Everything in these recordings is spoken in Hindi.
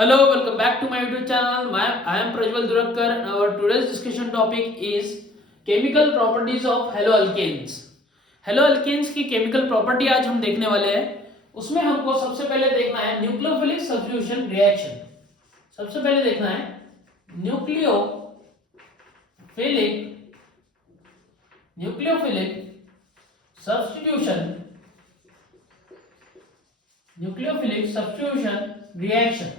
Hello, welcome back to my YouTube channel. I am Prajwal Durakkar and our today's discussion topic is chemical properties of haloalkanes. Haloalkanes की chemical property आज हम देखने वाले हैं. उसमें हमको सबसे पहले देखना है न्यूक्लियोफिलिक सब्स्टिट्यूशन रिएक्शन. सबसे पहले देखना है न्यूक्लियोफिलिक सब्स्टिट्यूशन रिएक्शन.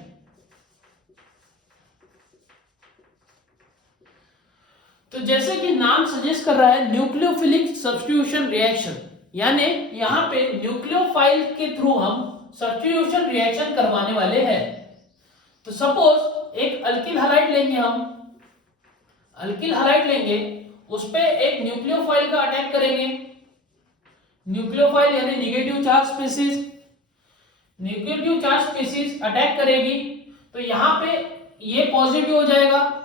तो जैसे कि नाम सजेस्ट कर रहा है न्यूक्लियोफिलिक सब्स्टिट्यूशन रिएक्शन, यानी यहां पे न्यूक्लियोफाइल के थ्रू हम सब्स्टिट्यूशन रिएक्शन करवाने वाले हैं. तो सपोज एक अल्किल हैलाइड लेंगे, हम अल्किल हैलाइड लेंगे, उस पे एक न्यूक्लियोफाइल का अटैक करेंगे. न्यूक्लियोफाइल यानी निगेटिव चार्ज स्पीसीज अटैक करेगी. तो यहां पे ये पॉजिटिव हो जाएगा,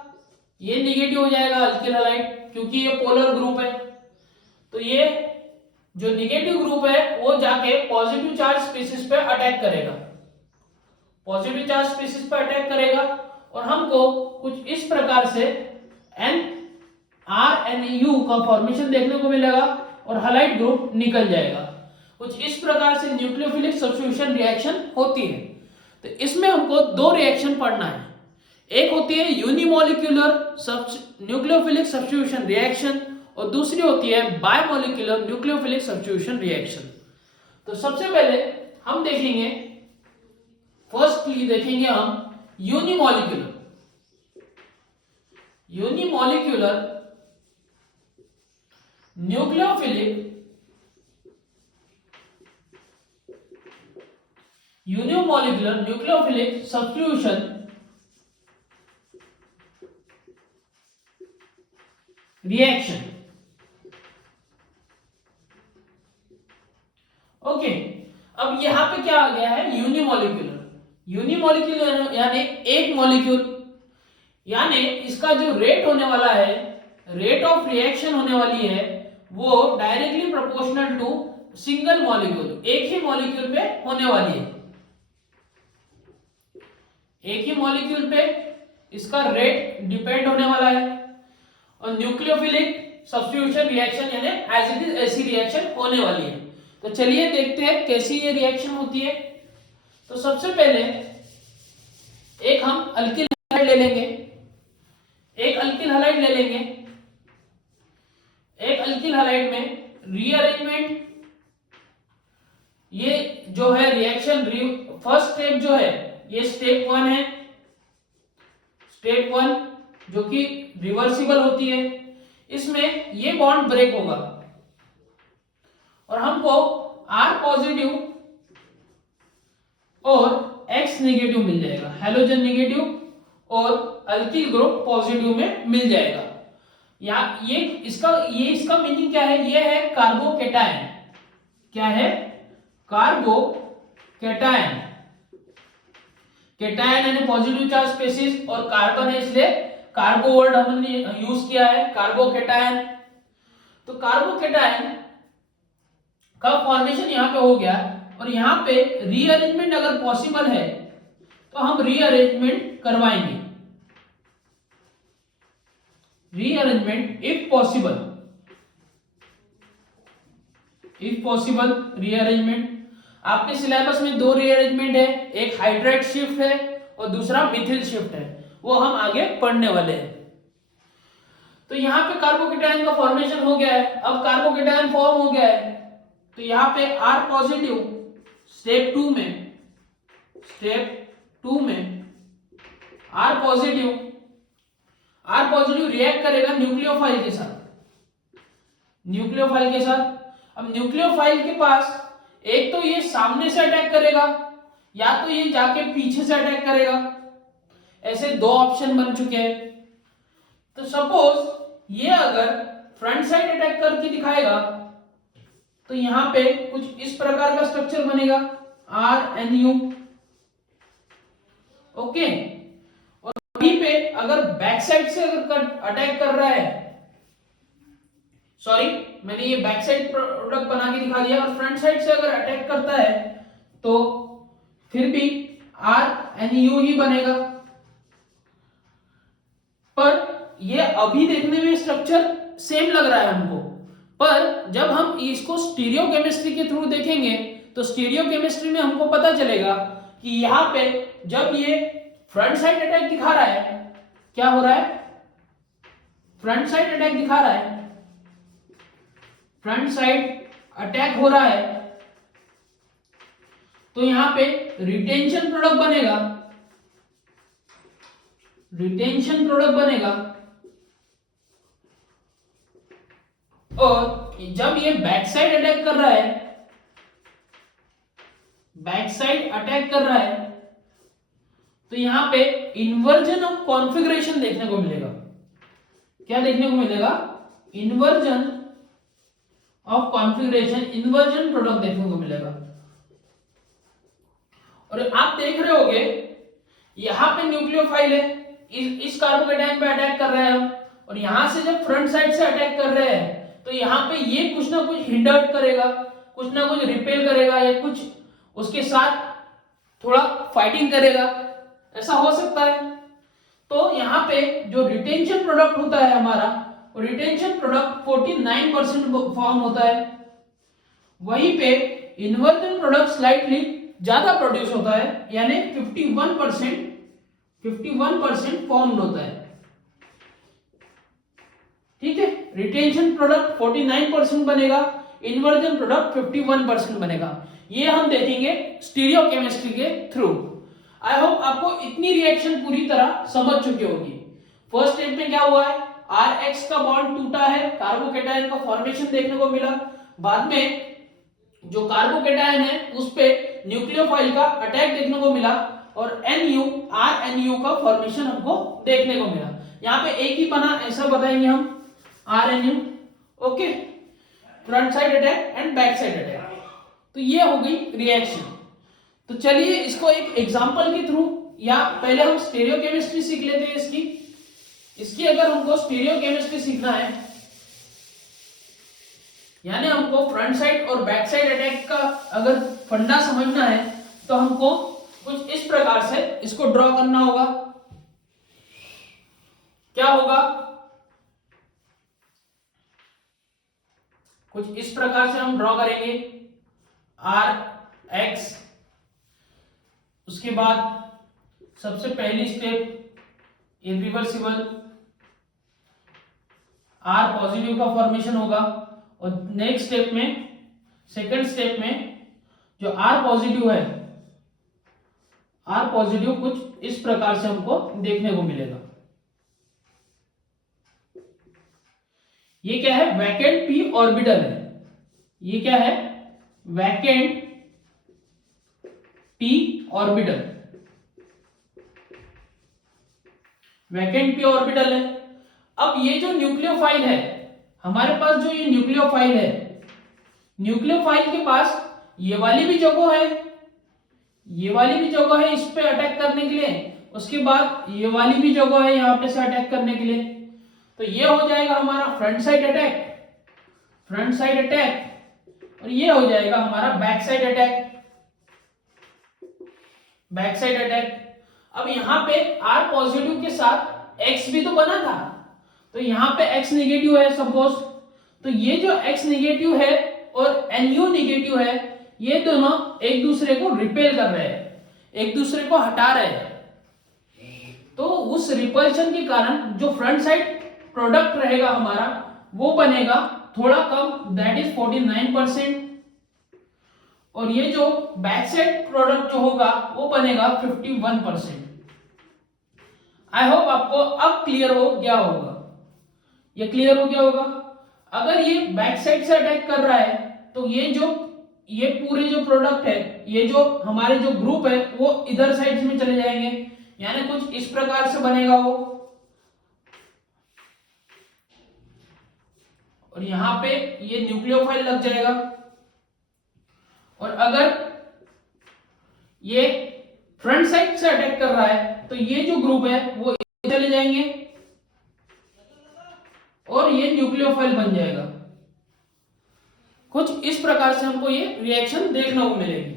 ये निगेटिव हो जाएगा अल्किल हैलाइड, क्योंकि ये पोलर ग्रुप है. तो ये जो निगेटिव ग्रुप है वो जाके पॉजिटिव चार्ज स्पीसीज पे अटैक करेगा, और हमको कुछ इस प्रकार से NRNU का फॉर्मेशन देखने को मिलेगा और हैलाइड ग्रुप निकल जाएगा. कुछ इस प्रकार से न्यूक्लियोफिलिक सब्स्टिट्यूशन रिएक्शन होती है. तो इसमें हमको दो रिएक्शन पढ़ना है. एक होती है यूनिमोलिक्यूलर न्यूक्लियोफिलिक सब्स्टिट्यूशन रिएक्शन और दूसरी होती है बायमोलिक्यूलर न्यूक्लियोफिलिक सब्स्टिट्यूशन रिएक्शन. तो सबसे पहले हम देखेंगे, फर्स्टली देखेंगे हम unimolecular nucleophilic substitution reaction. Okay, अब यहां पे क्या आ गया है यूनिमोलिक्यूलर यानी एक मॉलिक्यूल, यानी इसका जो रेट होने वाला है, रेट ऑफ रिएक्शन होने वाली है, वो directly proportional to single molecule, एक ही मॉलिक्यूल पे होने वाली है. एक ही मॉलिक्यूल पे इसका रेट डिपेंड होने वाला है. और न्यूक्लियोफिलिक सब्स्टिट्यूशन रिएक्शन यानी एज इट इज ऐसी रिएक्शन होने वाली है. तो चलिए देखते हैं कैसी ये रिएक्शन होती है. तो सबसे पहले एक हम अल्किल हैलाइड ले लेंगे. एक अल्किल हैलाइड में रीअरेंजमेंट, ये जो है रिएक्शन फर्स्ट स्टेप जो है ये स्टेप 1 है. स्टेप 1 जो कि रिवर्सिबल होती है. इसमें ये बॉन्ड ब्रेक होगा और हमको R पॉजिटिव और X नेगेटिव मिल जाएगा, हैलोजन नेगेटिव और अल्किल ग्रुप पॉजिटिव में मिल जाएगा. या ये इसका मीनिंग क्या है? ये है कार्बोकेटायन. क्या है? कार्बोकेटायन. केटायन यानी पॉजिटिव चार्ज स्पीसीज और कार्बन है, इसलिए कार्बो वर्ड हमने यूज किया है, कार्बोकेटायन. तो कार्बोकेटायन का फॉर्मेशन यहां पे हो गया और यहां पे रीअरेंजमेंट अगर पॉसिबल है तो हम रीअरेंजमेंट करवाएंगे. Rearrangement if possible rearrangement. आपके सिलेबस में दो रीअरेंजमेंट है, एक हाइड्राइड शिफ्ट है और दूसरा मिथिल शिफ्ट है, वो हम आगे पढ़ने वाले हैं. तो यहाँ पे कार्बोकेटायन का फॉर्मेशन हो गया है. अब कार्बोकेटायन फॉर्म हो गया है तो यहाँ पे R पॉजिटिव स्टेप 2 में R पॉजिटिव रिएक्ट करेगा न्यूक्लियोफाइल के साथ. अब न्यूक्लियोफाइल के पास एक तो ये सामने से अटैक करेगा या तो ये जाके पीछे से अटैक करेगा. ऐसे दो ऑप्शन बन चुके हैं. तो सपोज ये अगर फ्रंट साइड अटैक करके दिखाएगा तो यहां पे कुछ इस प्रकार का स्ट्रक्चर बनेगा RNU. ओके, और वहीं पे अगर बैक साइड से अगर अटैक कर रहा है, सॉरी मैंने ये बैक साइड प्रोडक्ट बना के दिखा दिया, और फ्रंट साइड से अगर अटैक करता है तो फिर भी RNU ही बनेगा। पर ये अभी देखने में स्ट्रक्चर सेम लग रहा है हमको, पर जब हम इसको स्टीरियोकेमिस्ट्री के थ्रू देखेंगे तो स्टीरियोकेमिस्ट्री में हमको पता चलेगा कि यहाँ पे जब ये फ्रंट साइड अटैक दिखा रहा है, क्या हो रहा है, फ्रंट साइड अटैक दिखा रहा है, फ्रंट साइड अटैक हो रहा है, तो यहां पे रिटेंशन प्रोडक्ट बनेगा, रिटेंशन प्रोडक्ट बनेगा। और जब ये बैक साइड अटैक कर रहा है, बैक साइड अटैक कर रहा है, तो यहां पे इन्वर्जन ऑफ कॉन्फ़िगरेशन देखने को मिलेगा। क्या देखने को मिलेगा, inversion of configuration, inversion product देखने को मिलेगा। और आप देख रहे होगे यहां पे न्यूक्लियोफाइल है, इस कार्बोकेटायन पे अटैक कर रहे हैं हम, और यहां से जब फ्रंट साइड से अटैक कर रहे हैं तो यहां पे ये कुछ ना कुछ हिंडर करेगा, कुछ ना कुछ रिपेल करेगा, या कुछ उसके साथ थोड़ा फाइटिंग करेगा, ऐसा हो सकता है। तो यहाँ पे जो रिटेंशन प्रोडक्ट होता है हमारा, रिटेंशन प्रोडक्ट 49% फॉर्म होता है, वहीं पे इन्वर्जन प्रोडक्ट स्लाइटली ज्यादा प्रोड्यूस होता है, यानी 51% फॉर्म्ड होता है। ठीक है, रिटेंशन प्रोडक्ट 49% बनेगा, इन्वर्जन प्रोडक्ट 51% बनेगा। ये हम देखेंगे स्टीरियोकेमिस्ट्री के थ्रू। आई होप आपको इतनी रिएक्शन पूरी तरह समझ चुकी होगी। फर्स्ट स्टेप में क्या हुआ है, RH का बॉन्ड टूटा है, कार्बोकेटायन का फॉर्मेशन देखने को मिला, बाद में जो कार्बोकेटायन है उस पे न्यूक्लियोफाइल का अटैक देखने को मिला, और RNU का फॉर्मेशन हमको देखने को मिला। यहाँ पे एक ही बना, ऐसा बताएंगे हम, RNU। Okay, front side attack and back side attack. तो ये हो गई रिएक्शन। तो चलिए इसको एक एग्जांपल के थ्रू, या पहले हम स्टीरियोकेमिस्ट्री सीख लेते हैं इसकी अगर हमको स्टीरियोकेमिस्ट्री सीखना है, यानी हमको फ्रंट साइड और बैक साइड अटैक का अगर फंडा समझना है, तो हमको कुछ इस प्रकार से इसको ड्रॉ करना होगा। क्या होगा, कुछ इस प्रकार से हम ड्रॉ करेंगे, RX। उसके बाद सबसे पहली स्टेप इरिवर्सिबल, R पॉजिटिव का फॉर्मेशन होगा, और नेक्स्ट स्टेप में, सेकंड स्टेप में जो R पॉजिटिव है, R पॉजिटिव कुछ इस प्रकार से हमको देखने को मिलेगा। ये क्या है, वैकेंट p ऑर्बिटल है। ये क्या है, vacant p orbital, vacant p orbital है। अब ये जो न्यूक्लियोफाइल है, हमारे पास जो ये न्यूक्लियोफाइल है, न्यूक्लियोफाइल के पास ये वाली भी जगह है, ये वाली भी जगह है इस पे अटैक करने के लिए, उसके बाद ये वाली भी जगह है यहाँ पे से अटैक करने के लिए। तो ये हो जाएगा हमारा front side attack, front side attack, और ये हो जाएगा हमारा back side attack, back side attack. अब यहाँ पे R पॉजिटिव के साथ X भी तो बना था, तो यहाँ पे X नेगेटिव है सपोज, तो ये जो X नेगेटिव है और NU नेगेटिव है, ये दोनों एक दूसरे को रिपेल कर रहे हैं, एक दूसरे को हटा रहे हैं। तो उस रिपल्शन के कारण जो फ्रंट साइड प्रोडक्ट रहेगा हमारा, वो बनेगा थोड़ा कम, दैट इज 49%, और ये जो बैक साइड प्रोडक्ट जो होगा वो बनेगा 51%। आई होप आपको अब क्लियर हो गया होगा, ये क्लियर हो गया होगा। अगर ये बैक साइड से अटैक कर रहा है, तो ये पूरे जो प्रोडक्ट है, ये जो हमारे जो ग्रुप है, वो इधर साइड में चले जाएंगे, यानी कुछ इस प्रकार से बनेगा वो, और यहां पे ये न्यूक्लियोफाइल लग जाएगा। और अगर ये फ्रंट साइड से अटैक कर रहा है, तो ये जो ग्रुप है वो चले जाएंगे और ये न्यूक्लियोफाइल बन जाएगा। कुछ इस प्रकार से हमको ये रिएक्शन देखने को मिलेगी।